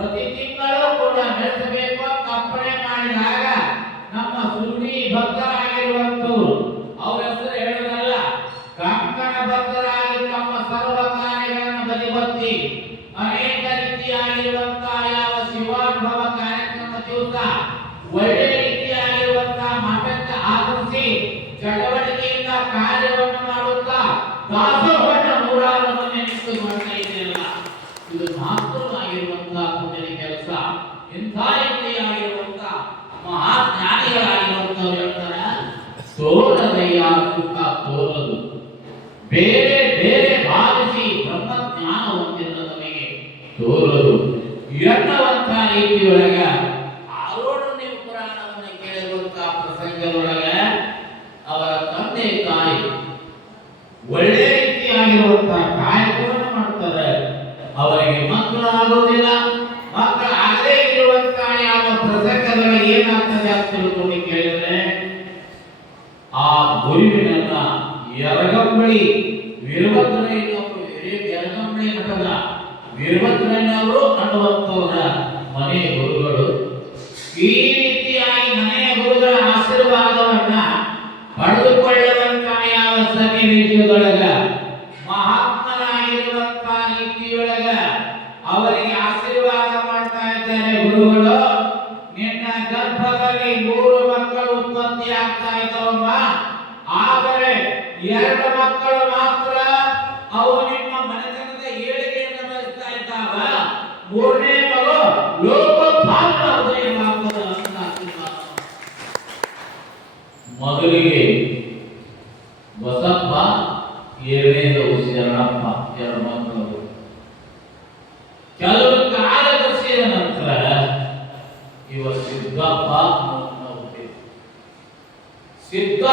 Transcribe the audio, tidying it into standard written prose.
ಪ್ರತಿ ತಿಂಗಳು ಕೂಡ ನಡೆಸಬೇಕು ಅಂತ ಅಪ್ಪಣೆ ಮಾಡಿದಾಗ ನಮ್ಮ ಸುನ್ನಿ ಭಕ್ತರಾಗಿರುವಂತವರು ಅವರ ಹೆಸರು ಹೇಳೋದಲ್ಲ, ಕಂಕಣ ಭಕ್ತರಾಗಿ ತಮ್ಮ ಸರ್ವ ಕಾರ್ಯಗಳನ್ನು ಬದಿಗೊತ್ತಿ ಅನೇಕ ರೀತಿಯಾಗಿರುವಂತಹ ಯಾವ ಶಿವಾನುಭವ ಕಾರ್ಯಕ್ರಮ ದಿವಸ ಒಳ್ಳೆ ರೀತಿಯಾಗಿರುವಂತಹ ಮಠಕ್ಕೆ ಆಗಮಿಸಿ ಚಟವಟಿಕೆಯಿಂದ ಕಾರ್ಯವನ್ನು ಮಾಡುತ್ತಾ ದಾಸೋಹದ ನೂರಾರು ಮಂದಿ ನಿಂತು ಮಾಡ್ತಾ ಇದೆಯಲ್ಲ, ಇದು ಮಹತ್ವವಾಗಿರುವಂತಹ ಪುಣ್ಯದ ಕೆಲಸ. ಇಂಥ ರೀತಿಯಾಗಿರುವಂತಹ ಮಹಾಜ್ಞಾನಿಗಳಾಗಿರುವಂತವ್ರು ಹೇಳ್ತಾರೆ, ತೋರದಯ್ಯ ಸುಖ ತೋರದು, ಬೇರೆ ಬೇರೆ ಭಾವಿಸಿ ಬ್ರಹ್ಮಜ್ಞಾನ ಹೊಂದಿರುವುದರಿಗೆ ತೋರದು ಎನ್ನುವಂತ ರೀತಿಯೊಳಗ ಆರೋಢ್ಯ ಪುರಾಣವನ್ನು ಕೇಳಿರುವಂತಹ ಪ್ರಸಂಗದೊಳಗ ಅವರ ತಂದೆ ತಾಯಿ ಒಳ್ಳೆ ರೀತಿಯಾಗಿರುವಂತಹ ಕಾರ್ಯವನ್ನು ಮಾಡ್ತಾರೆ. ಅವರಿಗೆ ಮಕ್ಕಳಾಗುವುದಿಲ್ಲ, ಮಕ್ಕಳಾಗದೇ ಇರುವಂತಹ ಯಾವ ಪ್ರಸಂಗದೊಳಗೆ ಏನಾಗ್ತದೆ ಅಂತ ತಿಳ್ಕೊಂಡು ಕೇಳಿದ್ರೆ, ಆ ಗುರುವಿನನ್ನ ಯರಗಂಬಳಿ ವೀರಭದ್ರಯ್ಯನವರು, ಯರಗಂಬಳಿ ಮಠದ ವೀರಭದ್ರಯ್ಯನವರು ಅನ್ನುವಂಥವರ ಮನೆಯ ಗುರುಗಳು. ಈ ರೀತಿಯಾಗಿ ಮನೆಯ ಗುರುಗಳ ಆಶೀರ್ವಾದವನ್ನ ಪಡೆದುಕೊಳ್ಳುವಂತಹ ಯಾವ ಸನ್ನಿವೇಶದೊಳಗ ಮಹಾತ್ಮರಾಗಿರುವಂತಹ ರೀತಿಯೊಳಗ ಅವರಿಗೆ ಆಶೀರ್ವಾದ ಮಾಡ್ತಾ ಇದ್ದಾರೆ ಗುರುಗಳು. ನಿನ್ನ ಗರ್ಭದಲ್ಲಿ 3 ಮಕ್ಕಳು ಉತ್ಪತ್ತಿ ಆಗ್ತಾ ಇದ್ದವಮ್ಮ, ಆದರೆ 2 ಮಕ್ಕಳು ಮಾತ್ರ ಅವು ನಿಮ್ಮ ಮನೆತನದ ಏಳಿಗೆಯನ್ನು ಬಯಸ್ತಾ ಇದ್ದಾವ. 3ನೇ ಮಗು ಲೋಕೋದ್ಧಾರ ಉದಯವಾಗುವುದು ಅಂತ ಆಶೀರ್ವಾದ. ಮೊದಲಿಗೆ ಬಸಪ್ಪ, 2ನೇದು ಶರಣಪ್ಪ, 2 ಮಕ್ಕಳು. ಕೆಲವು ಕಾಲ ಕಸಿದ ನಂತರ ಇವ ಸಿದ್ದಪ್ಪ ಸಿದ್ಧ